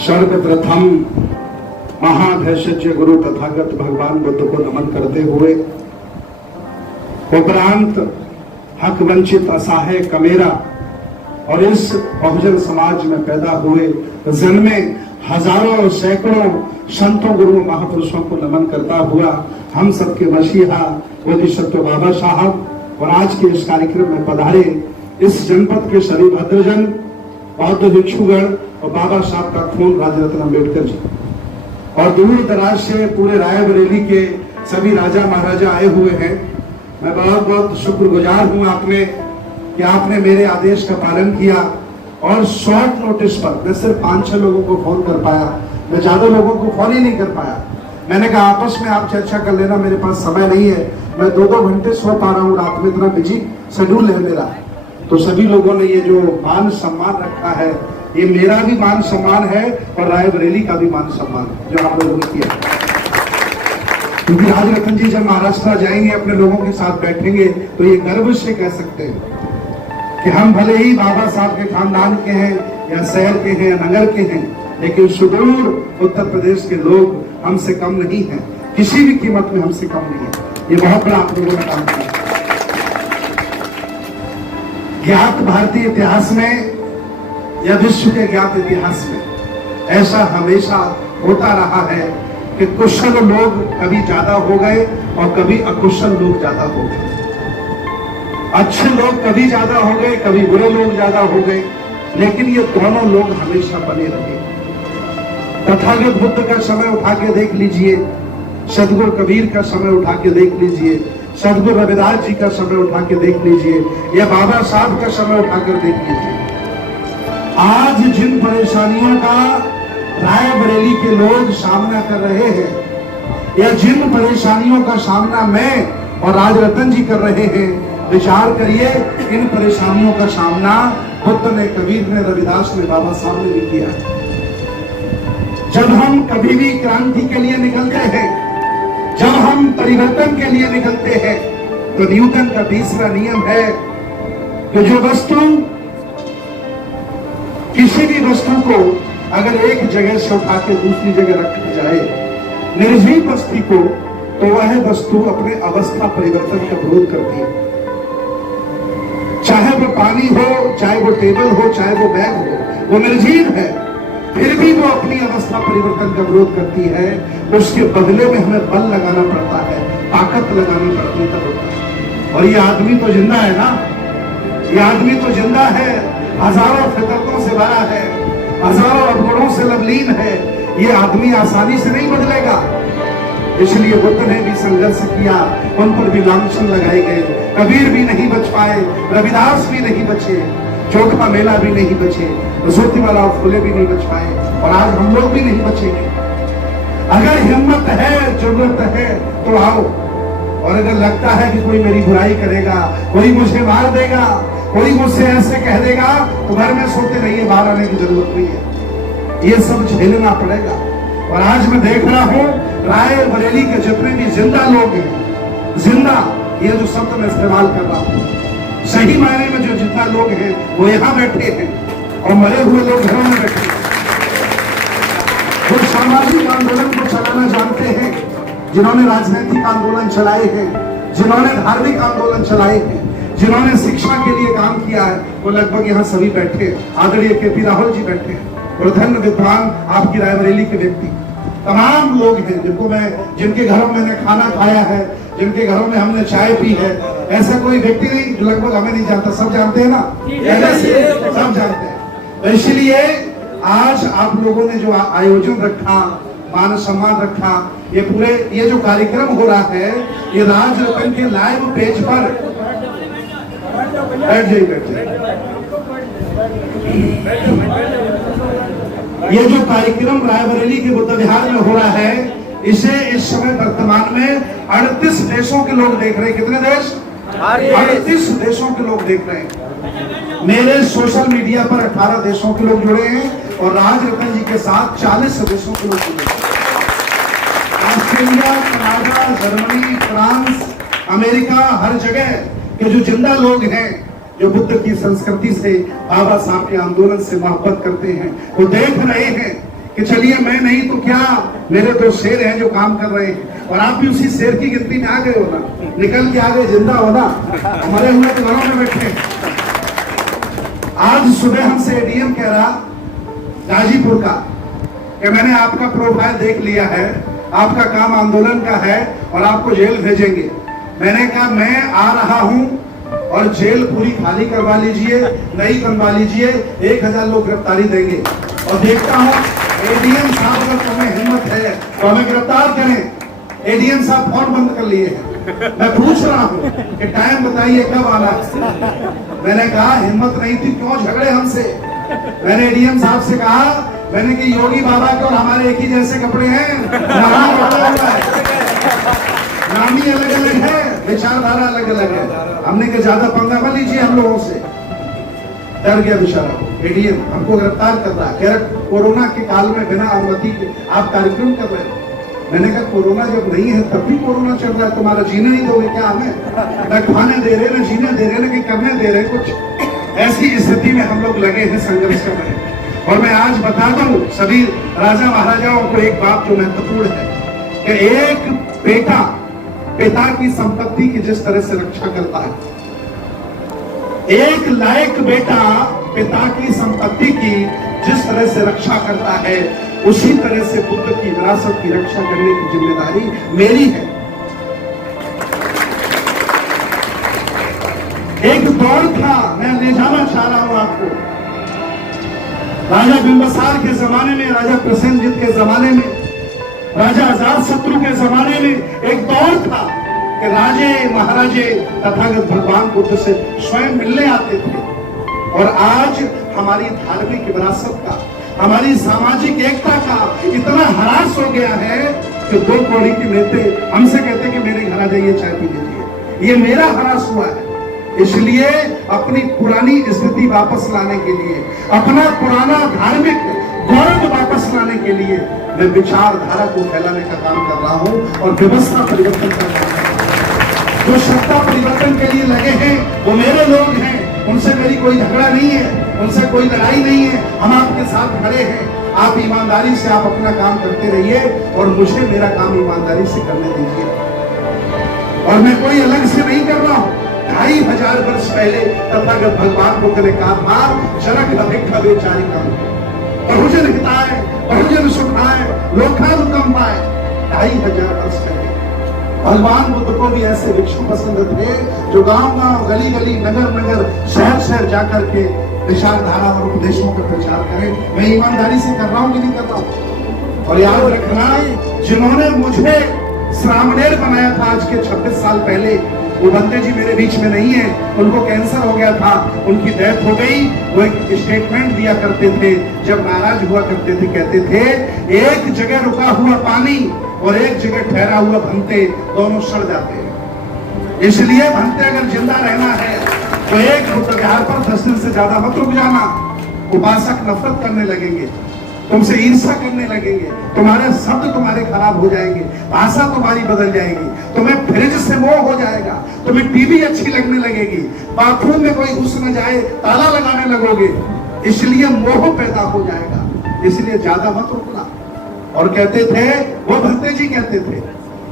सर्वप्रथम महाभैषज गुरु तथागत भगवान बुद्ध को नमन करते हुए उपरांत हक वंचित असहाय कमेरा और इस बहुजन समाज में पैदा हुए जन्मे हजारों और सैकड़ों संतों गुरु महापुरुषों को नमन करता हुआ हम सबके मसीहा बोधिसत्व बाबा साहब और आज के इस कार्यक्रम में पधारे इस जनपद के सभी भद्रजन, बौद्ध भिक्षुगण और बाबा साहब का खून राजरत्न अम्बेडकर जी और दूर दराज से पूरे रायबरेली के सभी राजा महाराजा आए हुए हैं। मैं बहुत बहुत शुक्रगुजार हूं कि आपने मेरे आदेश का पालन किया और शॉर्ट नोटिस पर मैं सिर्फ 5-6 लोगों को फोन कर पाया, मैं ज्यादा लोगों को फोन ही नहीं कर पाया। मैंने कहा आपस में आप चर्चा कर लेना, मेरे पास समय नहीं है, मैं 2-2 घंटे सो पा रहा हूँ, रात में इतना बिजी शेड्यूल है मेरा। तो सभी लोगों ने ये जो मान सम्मान रखा है, ये मेरा भी मान सम्मान है और रायबरेली का भी मान सम्मान है जो आप लोगों ने किया। क्योंकि राजरत्न जी जब महाराष्ट्र जाएंगे, अपने लोगों के साथ बैठेंगे, तो ये गर्व से कह सकते हैं कि हम भले ही बाबा साहब के खानदान के हैं या शहर के हैं या नगर के हैं, लेकिन सुदूर उत्तर प्रदेश के लोग हमसे कम नहीं हैं, किसी भी कीमत में हमसे कम नहीं है। ये बहुत बड़ा आप लोगों ने काम किया। ज्ञात भारतीय इतिहास में या विश्व के ज्ञात इतिहास में ऐसा हमेशा होता रहा है कि कुशल लोग कभी ज्यादा हो गए और कभी अकुशल लोग ज्यादा हो गए। अच्छे लोग कभी ज्यादा हो गए, कभी बुरे लोग ज्यादा हो गए, लेकिन ये दोनों लोग हमेशा बने रहे। तथागत बुद्ध का समय उठा के देख लीजिए, सदगुरु कबीर का समय उठा के देख लीजिए, सदगुरु रविदास जी का समय उठा के देख लीजिए, या बाबा साहब का समय उठाकर देख लीजिए। आज जिन परेशानियों का रायबरेली के लोग सामना कर रहे हैं, या जिन परेशानियों का सामना मैं और राजरत्न जी कर रहे हैं, विचार करिए, इन परेशानियों का सामना बुद्ध ने, कबीर ने, रविदास ने, बाबा साहब ने भी किया। जब हम कभी भी क्रांति के लिए निकलते हैं, जब हम परिवर्तन के लिए निकलते हैं, तो न्यूटन का 20वां नियम है कि जो वस्तु, किसी भी वस्तु को अगर एक जगह से उठा के दूसरी जगह रखी जाए, निर्जीव वस्तु को, तो वह वस्तु अपने अवस्था परिवर्तन का विरोध करती है। चाहे वो पानी हो, चाहे वो टेबल हो, चाहे वो बैग हो, वो निर्जीव है, फिर भी वो अपनी अवस्था परिवर्तन का विरोध करती है। उसके बदले में हमें बल लगाना पड़ता है, ताकत लगानी पड़ती है। और ये आदमी तो जिंदा है ना, ये आदमी तो जिंदा है, हजारों फितरतों से भरा है, हजारों अवगुणों से लवलीन है। ये आदमी आसानी से नहीं बदलेगा। इसलिए बुद्ध ने भी संघर्ष किया, उन पर भी लांछन लगाए गए, कबीर भी नहीं बच पाए, रविदास भी नहीं बचे, चोटपा मेला भी नहीं बचे, ज्योतिबा फुले भी नहीं बच पाए, और आज हम लोग भी नहीं बचेंगे। अगर हिम्मत है, जरूरत है, तो आओ। और अगर लगता है कि कोई मेरी बुराई करेगा, कोई मुझे मार देगा, कोई मुझसे ऐसे कह देगा, तो घर में सोते रहिए, बाहर आने की जरूरत नहीं है। ये सब झेलना पड़ेगा। और आज मैं देख रहा हूं रायबरेली के जितने भी जिंदा लोग हैं, जिंदा, ये जो शब्द मैं इस्तेमाल कर रहा हूं, सही मायने में जो जितना लोग हैं वो यहाँ बैठे हैं, और मरे हुए लोग घरों में बैठे हैं। वो सामाजिक आंदोलन को चलाना जानते हैं, जिन्होंने राजनीतिक आंदोलन चलाए हैं, जिन्होंने धार्मिक आंदोलन चलाए हैं, जिन्होंने शिक्षा के लिए काम किया है, वो लगभग यहाँ सभी बैठे। आदरणीय केपी राहुल जी बैठे, और धन्य विद्वान आपकी रायबरेली के व्यक्ति तमाम लोग हैं जिनके घरों में मैंने खाना खाया है, जिनके घरों में हमने चाय पी है। ऐसा कोई व्यक्ति नहीं जो लगभग हमें नहीं जानता, सब जानते हैं ना, सब जानते हैं। तो इसलिए आज आप लोगों ने जो आयोजन रखा, मान सम्मान रखा, ये जो कार्यक्रम हो रहा है, ये राजरत्न के लाइव पेज पर, बैठ जाइए, ये जो कार्यक्रम रायबरेली के बुद्ध विहार में हो रहा है, इसे इस समय वर्तमान में 38 देशों के लोग देख रहे हैं। कितने देश? 38 देशों के लोग देख रहे हैं। मेरे सोशल मीडिया पर 18 देशों के लोग जुड़े हैं, और राजरत्न जी के साथ 40 देशों के लोग जुड़े हैं। Australia, Canada, Germany, France, America, हर जगह के जो जिंदा लोग हैं, जो बुद्ध की संस्कृति से, बाबा साहब के आंदोलन से मोहब्बत करते हैं, वो देख रहे हैं कि चलिए मैं नहीं तो क्या, मेरे दो शेर हैं जो काम कर रहे हैं, और आप भी उसी शेर की गिनती में आ गए हो ना, निकल के आ गए, जिंदा हो ना, हमारे हुए तो घरों में बैठे। आज सुबह हमसे एडीएम कह रहा गाजीपुर का कि मैंने आपका प्रोफाइल देख लिया है, आपका काम आंदोलन का है और आपको जेल भेजेंगे। मैंने कहा मैं आ रहा हूं और जेल पूरी खाली करवा लीजिए, नई बनवा लीजिए, 1000 लोग गिरफ्तारी देंगे। और देखता हूं एडीएम साहब अगर तुम्हें हिम्मत है तो हमें गिरफ्तार करें। एडीएम साहब फोन बंद कर लिए हैं। मैं पूछ रहा हूं कि टाइम बताइए कब आना। मैंने कहा हिम्मत नहीं थी, क्यों झगड़े हमसे। मैंने एडीएम साहब से कहा, मैंने कि योगी बाबा के और हमारे एक ही जैसे कपड़े हैं, नाम ही अलग अलग है, विचारधारा अलग अलग है। हमने के ज्यादा पंगा मत लीजिए हम लोगों से। डर गया बेचारा एडीएम, हमको गिरफ्तार कर रहा, कह रहा कोरोना के काल में बिना अनुमति के आप कार्यक्रम कर रहे हैं। मैंने कहा कोरोना जब नहीं है तब भी कोरोना चल रहा है, तुम्हारा जीने नहीं दोगे क्या हमें? न खाने दे रहे, न जीने दे रहे, न कहीं करने दे रहे कुछ। ऐसी स्थिति में हम लोग लगे हैं, संघर्ष कर रहे हैं। और मैं आज बता दूं सभी राजा महाराजाओं को एक बात जो महत्वपूर्ण है कि एक बेटा पिता की संपत्ति की जिस तरह से रक्षा करता है, एक लायक बेटा पिता की संपत्ति की जिस तरह से रक्षा करता है, उसी तरह से बुद्ध की विरासत की रक्षा करने की जिम्मेदारी मेरी है। एक दौर था, मैं ले जाना चाह रहा हूं आपको, राजा बिंबिसार के जमाने में, राजा प्रसेनजित के जमाने में, राजा अजातशत्रु के जमाने में एक दौर था कि राजे महाराजे तथागत भगवान बुद्ध से स्वयं मिलने आते थे। और आज हमारी धार्मिक विरासत का, हमारी सामाजिक एकता का इतना ह्रास हो गया है कि 2 कौड़ी के नेता हमसे कहते कि मेरे घर आ जाइए, चाय पी लीजिए। ये मेरा ह्रास हुआ है। इसलिए अपनी पुरानी स्थिति वापस लाने के लिए, अपना पुराना धार्मिक गौरव वापस लाने के लिए मैं विचारधारा को फैलाने का काम कर रहा हूं और व्यवस्था परिवर्तन कर रहा हूं। जो सत्ता परिवर्तन के लिए लगे हैं वो मेरे लोग हैं, उनसे मेरी कोई झगड़ा नहीं है, उनसे कोई लड़ाई नहीं है। हम आपके साथ खड़े हैं। आप ईमानदारी से आप अपना काम करते रहिए और मुझे मेरा काम ईमानदारी से करने दीजिए। और मैं कोई अलग से नहीं कर रहा हूं। 2500 वर्ष पहले तथागत भगवान बुद्ध ने कहा था, जनक अभिक्ष बेचारी कम, बहुजन हिताय बहुजन सुखाय लोकानुकंपाय। 2500 वर्ष पहले भगवान बुद्ध को भी ऐसे भिक्षु पसंद थे जो गांव-गांव, गली-गली, नगर-नगर, शहर-शहर जाकर के विचारधारा और उपदेशों का प्रचार करें। मैं ईमानदारी से कर रहा हूं कि नहीं कर रहा हूं? और याद रखना, जिन्होंने मुझे श्रामणेर बनाया था आज के 26 साल पहले, वो बंदे जी मेरे बीच में नहीं है। उनको कैंसर हो गया था, उनकी डेथ हो गई। वो एक स्टेटमेंट दिया करते थे, जब नाराज हुआ करते थे, कहते थे एक जगह रुका हुआ पानी और एक जगह ठहरा हुआ भंते दोनों सड़ जाते हैं। इसलिए भंते अगर जिंदा रहना है तो एक बुद्ध विहार पर 10 दिन से ज्यादा मत रुक जाना। उपासक नफरत करने लगेंगे, तुमसे ईर्ष्या करने लगेंगे, तुम्हारे शब्द तुम्हारे खराब हो जाएंगे, भाषा तुम्हारी बदल जाएगी, तुम्हें फ्रिज से मोह हो जाएगा, तुम्हें टीवी अच्छी लगने लगेगी, बाथरूम में कोई घुस न जाए ताला लगाने लगोगे। इसलिए मोह पैदा हो जाएगा। इसलिए ज्यादा मत रुकना। और कहते थे, वो भंते जी कहते थे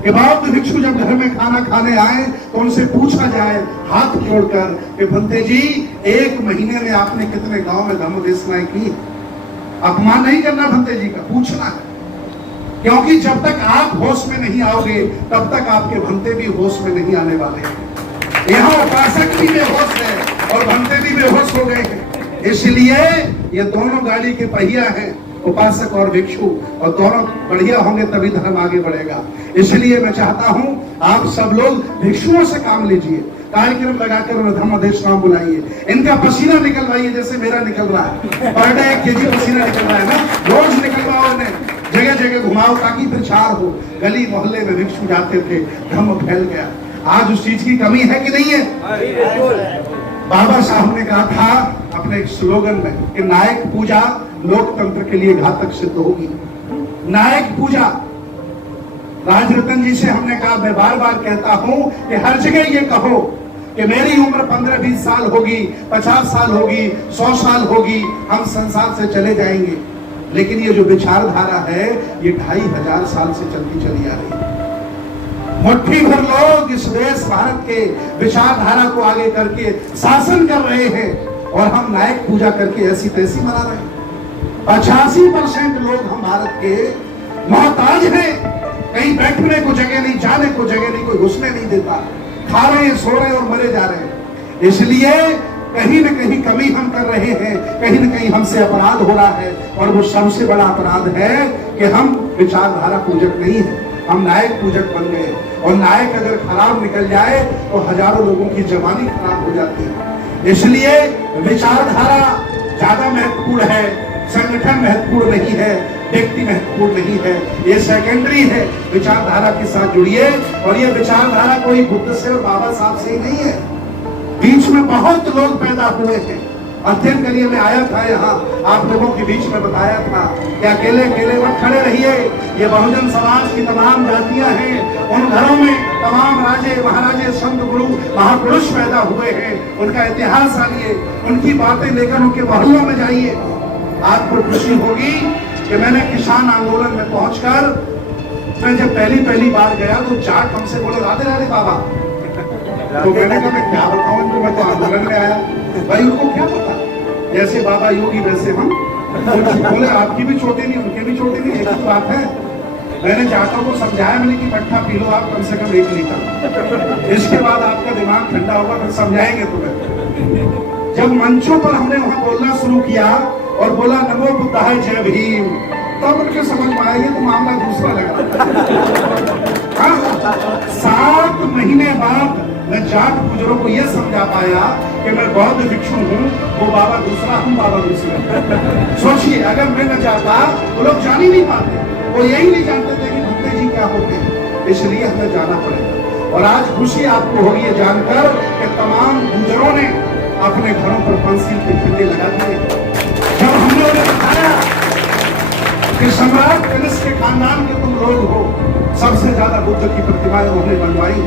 कि बौद्ध भिक्षु जब घर में खाना खाने आए तो उनसे पूछा जाए हाथ जोड़कर कि भंते जी 1 महीने में आपने कितने गांव में धम्म देशनाएं की? अपमान नहीं करना भंते जी का, पूछना है। क्योंकि जब तक आप होश में नहीं आओगे तब तक आपके भंते भी होश में नहीं आने वाले। यहाँ उपासक भी बेहोश है और भंते भी बेहोश हो गए हैं। इसलिए ये दोनों गाड़ी के पहिया हैं, उपासक और भिक्षु, और दोनों बढ़िया होंगे तभी धर्म आगे बढ़ेगा। इसलिए मैं चाहता हूं आप सब लोग भिक्षुओं से काम लीजिए, कार्यक्रम लगाकर उन्हें धम्म देशनाम बुलाइए, इनका पसीना निकलवाइए जैसे मेरा निकल रहा है। पर डे 1 केजी पसीना निकल रहा है ना, रोज निकलवाओ इन्हें, जगह जगह घुमाओ ताकि प्रचार हो। गली मोहल्ले में भिक्षु जाते थे, धम्म फैल गया। आज उस चीज की कमी है कि नहीं है? बाबा साहब ने कहा था अपने एक स्लोगन में कि नायक पूजा लोकतंत्र के लिए घातक सिद्ध होगी। नायक पूजा, राजरतन जी से हमने कहा, मैं बार बार कहता हूं कि हर जगह ये कहो कि मेरी उम्र 15-20 साल होगी, 50 साल होगी, 100 साल होगी, हम संसार से चले जाएंगे। लेकिन ये जो विचारधारा है ये 2500 साल से चलती चली आ रही है। मुट्ठी भर लोग इस देश भारत के विचारधारा को आगे करके शासन कर रहे हैं और हम नायक पूजा करके ऐसी तैसी मना रहे हैं। 85% लोग हम भारत के मोहताज हैं, कहीं बैठने को जगह नहीं, जाने को जगह नहीं, कोई घुसने नहीं देता, खा रहे हैं, सो रहे हैं और मरे जा रहे हैं। इसलिए कहीं न कहीं कमी हम कर रहे हैं, कहीं न कहीं हमसे अपराध हो रहा है और वो सबसे बड़ा अपराध है कि हम विचारधारा पूजक नहीं है, हम नायक पूजक बन गए। और नायक अगर खराब निकल जाए तो हजारों लोगों की जवानी खराब हो जाती है। इसलिए विचारधारा ज्यादा महत्वपूर्ण है, संगठन महत्वपूर्ण नहीं है, व्यक्ति महत्वपूर्ण नहीं है, ये सेकेंडरी है। विचारधारा के साथ जुड़िए और ये विचारधारा कोई बुद्ध से और बाबा साहब से ही नहीं है, बीच में बहुत लोग पैदा हुए हैं। अध्ययन करिए, मैं आया था यहाँ, आप लोगों के बीच में बताया था कि अकेले अकेले मत खड़े रहिए, ये बहुजन समाज की तमाम जातियां हैं, उन घरों में तमाम राजे महाराजे संत गुरु महापुरुष पैदा हुए हैं, उनका इतिहास आइए, उनकी बातें लेकर उनके मोहल्लों में जाइए। आपको खुशी होगी कि मैंने किसान आंदोलन में पहुंचकर मैं जब पहली बार गया तो जाट हमसे बोले राधे राधे बाबा। तो मैंने कहा मैं क्या बताऊं इनको, मैं तो आंदोलन में आया। भाई उनको क्या पता, जैसे बाबा योगी वैसे हम। बोले आपकी भी छोटी नहीं, उनके भी छोटी नहीं, एक ही बात है। मैंने जाटों को समझाया, मैंने कि मट्ठा पी लो आप कम से कम 1 लीटर, इसके बाद आपका दिमाग ठंडा होगा, फिर समझाएंगे तुम्हें। जब मंचों पर हमने वहां बोलना शुरू किया और बोला नमो बुद्धाय जय भीम, तब उनके समझ में आया तो मामला दूसरा लगा। 7 महीने बाद मैं जाट गुजरों को यह समझा पाया कि मैं बौद्ध भिक्षु हूँ, वो बाबा दूसरा, हम बाबा दूसरा। सोचिए अगर मैं न जाता वो लोग जान ही नहीं पाते, वो यही नहीं जानते थे कि भक्ते जी क्या होते हैं। इसलिए हमें जाना पड़ेगा। और आज खुशी आपको होगी ये जानकर कि तमाम गुजरों ने अपने घरों पर पंसील के झंडे लगा दिए। जब हमने उन्हें बताया कि सम्राट कनिष्क के खानदान के तुम लोग हो, सबसे ज्यादा बुद्ध की प्रतिमाएं उन्होंने बनवाई।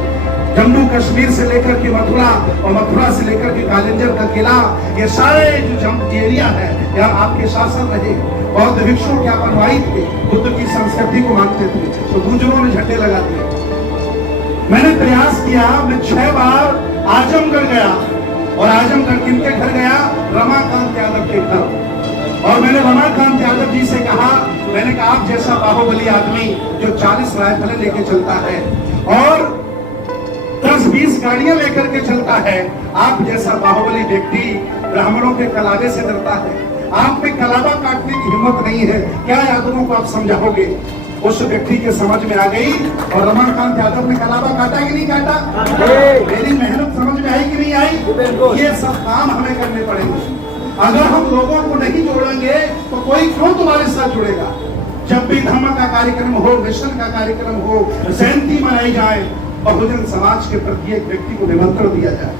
जम्मू कश्मीर से लेकर के मथुरा और मथुरा से लेकर के कालिंजर का किला, ये सारे जो एरिया है यहाँ आपके शासन रहे। बौद्ध भिक्षु क्या बनवाई थे, बुद्ध की संस्कृति को मानते थे, तो गुजरों ने झंडे लगा दिए। मैंने प्रयास किया, मैं 6 बार आजमगढ़ गया और आजमगढ़ किनके घर गया, रमाकांत यादव के घर। और मैंने रमाकांत यादव जी से कहा, मैंने कहा आप जैसा बाहुबली आदमी जो 40 राइफलें लेके चलता है और 10-20 गाड़ियां लेकर के चलता है, आप जैसा बाहुबली व्यक्ति ब्राह्मणों के कलावे से डरता है, आप में कलावा काटने की हिम्मत नहीं है, क्या यादवों को आप समझाओगे? उस व्यक्ति के समझ में आ गई और रमाकांत यादव ने कलावा काटा कि नहीं काटा? मेरी मेहनत समझ में आई कि नहीं आई? ये सब काम हमें करने पड़ेंगे। अगर हम लोगों को नहीं जोड़ेंगे तो कोई क्यों तुम्हारे साथ जुड़ेगा? जब भी धर्म का कार्यक्रम हो, मिशन का कार्यक्रम हो, जयंती मनाई जाए, बहुजन समाज के प्रत्येक व्यक्ति को निमंत्रण दिया जाए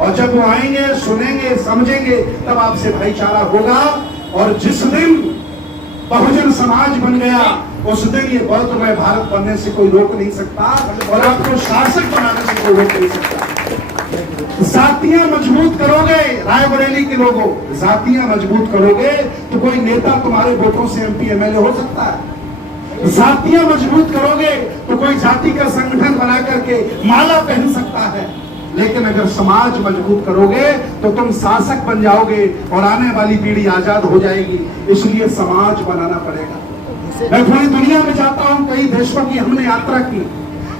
और जब वो आएंगे, सुनेंगे, समझेंगे, तब आपसे भाईचारा होगा। और जिस दिन बहुजन समाज बन गया उस दिन ये बौद्धमय भारत बनने से कोई रोक नहीं सकता और आपको शासक बनाने से कोई रोक नहीं सकता। जातियां मजबूत करोगे, रायबरेली के लोगों, जातियां मजबूत करोगे तो कोई नेता तुम्हारे वोटों से MP MLA हो सकता है। जातियां मजबूत करोगे तो कोई जाति का संगठन बना करके माला पहन सकता है। लेकिन अगर समाज मजबूत करोगे तो तुम शासक बन जाओगे और आने वाली पीढ़ी आजाद हो जाएगी। इसलिए समाज बनाना पड़ेगा। मैं पूरी दुनिया में जाता हूँ, कई देशों की हमने यात्रा की,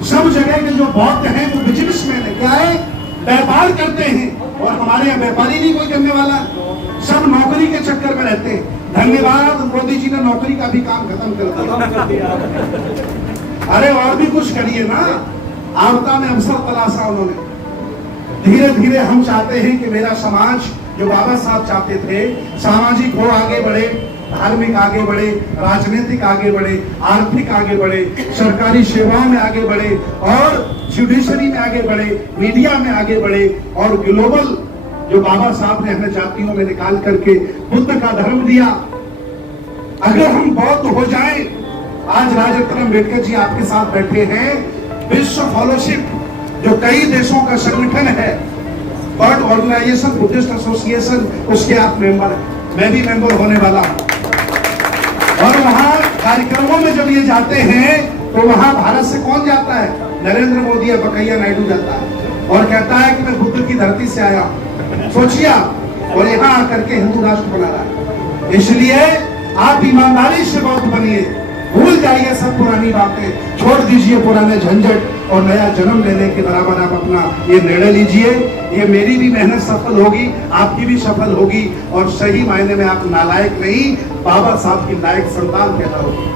सब जगह के जो बौद्ध हैं वो बिजनेसमैन है, क्या है, व्यापार करते हैं। और हमारे यहाँ व्यापारी नहीं कोई करने वाला, सब नौकरी के चक्कर में रहते हैं। धन्यवाद मोदी जी ने नौकरी का भी काम खत्म कर दिया। अरे और भी कुछ करिए ना, आपदा में अवसर तलाशा उन्होंने। धीरे धीरे हम चाहते हैं कि मेरा समाज जो बाबा साहब चाहते थे, सामाजिक हो आगे बढ़े, धार्मिक आगे बढ़े, राजनीतिक आगे बढ़े, आर्थिक आगे बढ़े, सरकारी सेवाओं में आगे बढ़े और जुडिशरी में आगे बढ़े, मीडिया में आगे बढ़े और ग्लोबल जो बाबा साहब ने हमें जातियों में निकाल करके बुद्ध का धर्म दिया। अगर हम बौद्ध हो जाएं, आज राजरत्न अम्बेडकर जी आपके साथ बैठे हैं, विश्व फॉलोशिप जो कई देशों का संगठन है, वर्ल्ड ऑर्गेनाइजेशन बुद्धिस्ट एसोसिएशन, उसके आप मेंबर हैं, मैं भी मेंबर होने वाला हूं। और वहां कार्यक्रमों में जब ये जाते हैं तो वहां भारत से कौन जाता है? नरेंद्र मोदी या बकैया नायडू जाता है और कहता है कि मैं बुद्ध की धरती से आया। सोचिए आप, और यहाँ आकर के हिंदू राष्ट्र बना रहा है। इसलिए आप ईमानदारी से बौद्ध बनिए, भूल जाइए सब पुरानी बातें, छोड़ दीजिए पुराने झंझट और नया जन्म लेने के बराबर आप अपना ये निर्णय लीजिए। ये मेरी भी मेहनत सफल होगी, आपकी भी सफल होगी और सही मायने में आप नालायक नहीं, बाबा साहब की लायक संतान पैदा होगी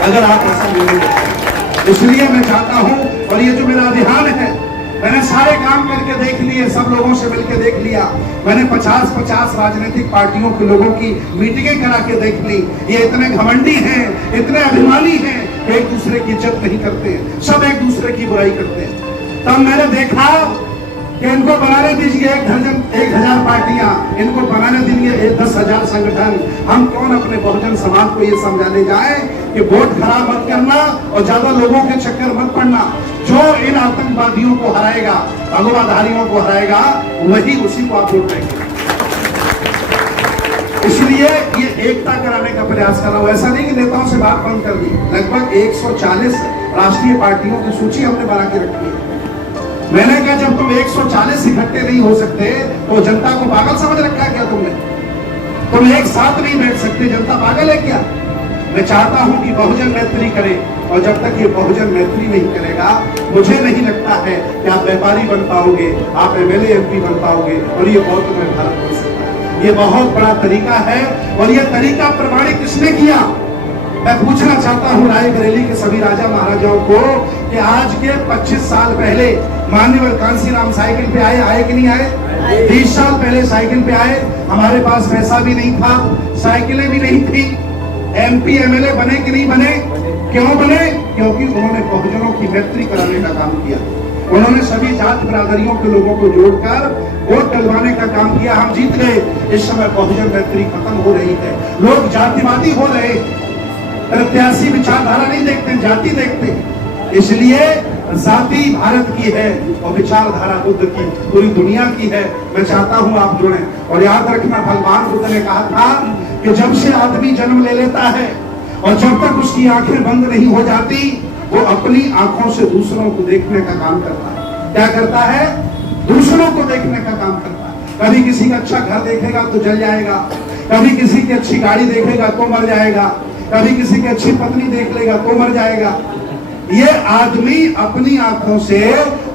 अगर आप ऐसा निर्णय लेते हैं। इसलिए मैं चाहता हूं, और ये जो मेरा अभियान है, मैंने सारे काम करके देख लिए, सब लोगों से मिलकर देख लिया। मैंने 50-50 राजनीतिक पार्टियों के लोगों की मीटिंगें करा के देख ली। ये इतने घमंडी हैं, इतने अभिमानी हैं, एक दूसरे की इज्जत नहीं करते, सब एक दूसरे की बुराई करते हैं। तब मैंने देखा कि इनको बनाने दीजिए 1000 पार्टियां, इनको बनाने दीजिए 10,000 संगठन। हम कौन अपने बहुजन समाज को ये समझाने जाए कि वोट खराब मत करना और ज्यादा लोगों के चक्कर मत पड़ना। जो इन आतंकवादियों को हराएगा, भगवाधारियों को हराएगा, वही उसी को आप वोट देंगे। इसलिए ये एकता कराने का प्रयास कर रहा हूं। ऐसा नहीं कि नेताओं से बात बंद कर दी। लगभग 140 राष्ट्रीय पार्टियों की सूची हमने बना के रखी है। मैंने कहा जब तुम 140 इकट्ठे नहीं हो सकते तो जनता को पागल समझ रखा है क्या तुमने? तुम एक साथ नहीं बैठ सकते, जनता पागल है क्या? मैं चाहता हूं कि बहुजन मैत्री करे, और जब तक ये बहुजन मैत्री नहीं करेगा, मुझे नहीं लगता है कि आप व्यापारी बन पाओगे, आप MLA MP बन पाओगे और ये बौद्ध में भारत बन सकता है। ये बहुत बड़ा तरीका है और ये तरीका प्रमाणित किसने किया? मैं पूछना चाहता हूं रायबरेली के सभी राजा महाराजाओं को कि आज के 25 साल पहले मान्यवर कांसीराम साइकिल पे आए कि नहीं आए? 30 साल पहले साइकिल पे आए। हमारे पास पैसा भी नहीं था, साइकिलें भी नहीं थी। MP MLA बने कि नहीं बने? क्यों बने? क्योंकि उन्होंने बहुजनों की मैत्री कराने का काम किया। उन्होंने सभी जात बिरादरियों के लोगों को जोड़कर वोट डलवाने का काम किया। हम जीत गए। इस समय बहुजन मैत्री खत्म हो रही है, लोग जातिवादी हो रहे, प्रत्याशी विचारधारा नहीं देखते, जाति देखते। इसलिए जाति भारत की है और विचारधारा बुद्ध की, पूरी दुनिया की है। मैं चाहता हूं आप जुड़े। और याद रखना, भगवान बुद्ध ने कहा था कि जब से आदमी जन्म ले लेता है और जब तक उसकी आंखें बंद नहीं हो जाती, वो अपनी आंखों से दूसरों को देखने का काम करता है। क्या करता है? दूसरों को देखने का काम करता है। कभी किसी का अच्छा घर देखेगा तो जल जाएगा, कभी किसी की अच्छी गाड़ी देखेगा तो मर जाएगा, कभी किसी की अच्छी पत्नी देख लेगा तो मर जाएगा। ये आदमी अपनी आंखों से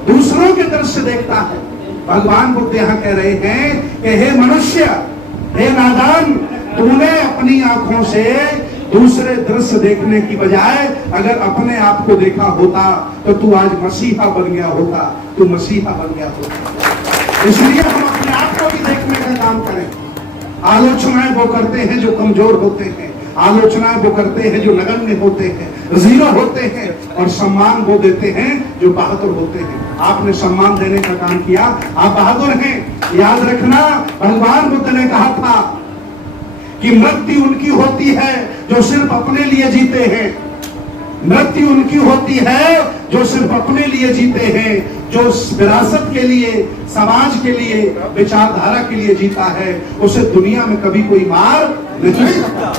दूसरों के दृश्य देखता है। भगवान बुद्ध यहाँ कह रहे हैं कि हे मनुष्य, हे नादान, तूने अपनी आंखों से दूसरे दृश्य देखने की बजाय अगर अपने आप को देखा होता तो तू आज मसीहा बन गया होता, तू मसीहा बन गया होता। इसलिए हम अपने आप को भी देखने का काम करें। आलोचनाएं वो करते हैं जो कमजोर होते हैं, आलोचनाएं वो करते हैं जो नगण्य होते हैं, जीरो होते हैं, और सम्मान वो देते हैं जो बहादुर होते हैं। आपने सम्मान देने का काम किया, आप बहादुर हैं। याद रखना, भगवान बुद्ध ने कहा था कि मृत्यु उनकी होती है जो सिर्फ अपने लिए जीते हैं। मृत्यु उनकी होती है जो सिर्फ अपने लिए जीते हैं, जो विरासत के लिए, समाज के लिए, विचारधारा के लिए जीता है, उसे दुनिया में कभी कोई मार नहीं सकता।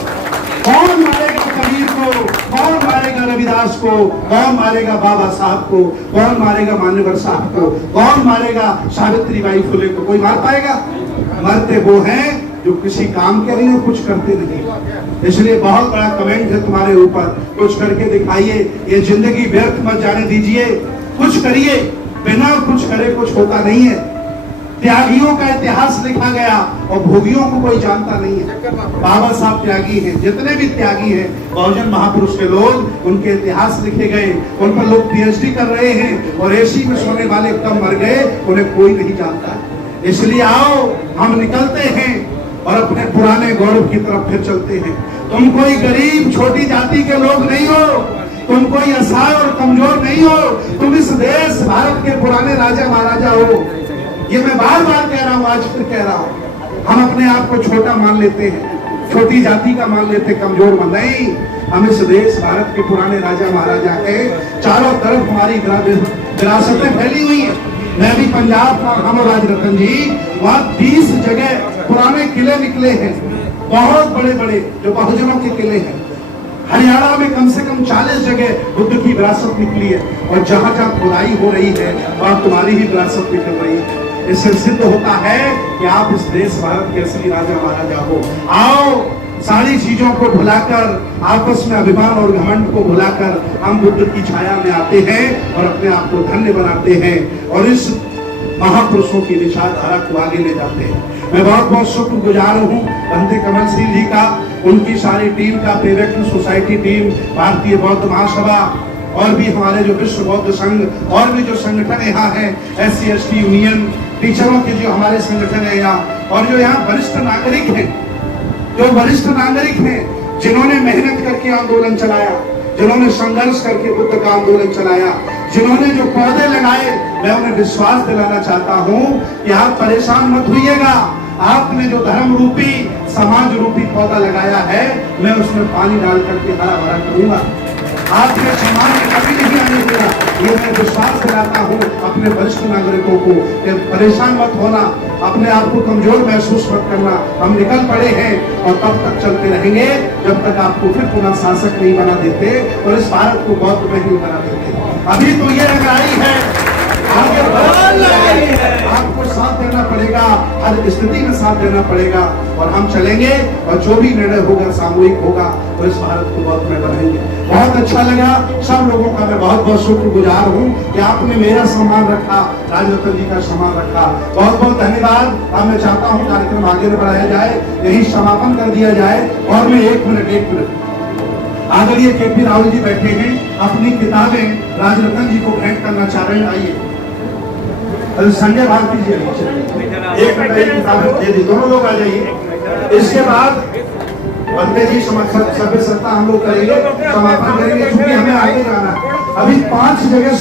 कौन मारेगा कबीर को? कौन मारेगा रविदास को? कौन मारेगा बाबा साहब को? कौन मारेगा मान्यवर साहब को? कौन मारेगा सावित्रीबाई फुले को? कोई मार पाएगा? मरते वो हैं जो किसी काम के नहीं और कुछ करते नहीं। इसलिए बहुत बड़ा कमेंट है तुम्हारे ऊपर, कुछ करके दिखाइए। ये जिंदगी व्यर्थ मत जाने दीजिए, कुछ करिए। बिना कुछ करे कुछ होता नहीं है। त्यागियों का इतिहास लिखा गया और भोगियों को कोई जानता नहीं है। बाबा साहब त्यागी हैं, जितने भी त्यागी हैं बहुजन महापुरुष के लोग, उनके इतिहास लिखे गए, उन पर लोग PhD कर रहे हैं, और एसी में सोने वाले कब मर गए उन्हें कोई नहीं जानता। इसलिए आओ हम निकलते हैं और अपने पुराने गौरव की तरफ फिर चलते हैं। तुम कोई गरीब छोटी जाति के लोग नहीं हो, तुम कोई असहाय और कमजोर नहीं हो, तुम इस देश भारत के पुराने राजा महाराजा हो। ये मैं बार बार कह रहा हूँ, आज फिर कह रहा हूँ। हम अपने आप को छोटा मान लेते हैं, छोटी जाति का मान लेते, कमजोर मान नहीं। हम इस देश भारत के पुराने राजा महाराजा के चारों तरफ हमारी विरासतें फैली हुई है। मैं भी पंजाब का, हम राज रतन जी, वहाँ 30 जगह पुराने किले निकले हैं। बहुत बड़े बड़े जो बहुजनों के किले हैं। हरियाणा में कम से कम 40 जगह बुद्ध की विरासत निकली है, और जहां जहां खुदाई हो रही है वहां तुम्हारी ही विरासत निकल रही है। इससे सिद्ध होता है कि आप इस देश भारत के असली राजा महाराजा हो। आओ, सारी चीजों को भुलाकर, आपस में अभिमान और घमंड को भुलाकर हम बुद्ध की छाया में आते हैं और अपने आप को धन्य बनाते हैं और इस महापुरुषों की विचारधारा को आगे ले जाते हैं। मैं बहुत बहुत शुक्रगुजार हूँ बंदे कमल सिंह जी का, उनकी सारी टीम का, पेरेक्ट सोसाइटी टीम, भारतीय बौद्ध महासभा और भी हमारे जो विश्व बौद्ध संघ और भी जो संगठन यहाँ है, SC/ST यूनियन, टीचरों के जो हमारे संगठन है यहाँ, और जो यहाँ वरिष्ठ नागरिक हैं, जो वरिष्ठ नागरिक हैं जिन्होंने मेहनत करके आंदोलन चलाया, जिन्होंने संघर्ष करके बुद्ध का आंदोलन चलाया, जिन्होंने जो पौधे लगाए, मैं उन्हें विश्वास दिलाना चाहता हूं कि आप परेशान मत होइएगा। आपने जो धर्म रूपी, समाज रूपी पौधा लगाया है, मैं उसमें पानी डाल करके हरा भरा करूंगा। आपके समाज में कभी नहीं आने देगा, ये मैं विश्वास दिलाता हूँ अपने वरिष्ठ नागरिकों को कि परेशान मत होना, अपने आप को कमजोर महसूस मत करना। हम निकल पड़े हैं और तब तक चलते रहेंगे जब तक आपको फिर पुनः शासक नहीं बना देते और इस भारत को बौद्ध में नहीं बना देते। अभी तो ये लड़ाई है, आगे आपको साथ देना पड़ेगा, हर स्थिति में साथ देना पड़ेगा और हम चलेंगे और जो भी निर्णय होगा सामूहिक होगा तो इस भारत को बौद्ध में बनाएंगे। बहुत अच्छा लगा, सब लोगों का मैं बहुत बहुत शुक्रगुजार हूँ कि आपने मेरा सम्मान रखा, राजरत्न जी का सम्मान रखा। बहुत बहुत धन्यवाद। अब मैं चाहता हूँ कार्यक्रम आगे बढ़ाया जाए, यही समापन कर दिया जाए। और मैं एक मिनट आदरणीय KP राहुल जी बैठे हैं, अपनी किताबें राजरत्न जी को भेंट करना चाह रहे हैं। आइए संजय भारती जी, एक मिनट किताबें दे दी, दोनों लोग आ जाइए। इसके बाद बंदे जी सभ्य सत्ता हम लोग करेंगे, समापन करेंगे, क्योंकि हमें आगे जाना है। अभी 5 जगह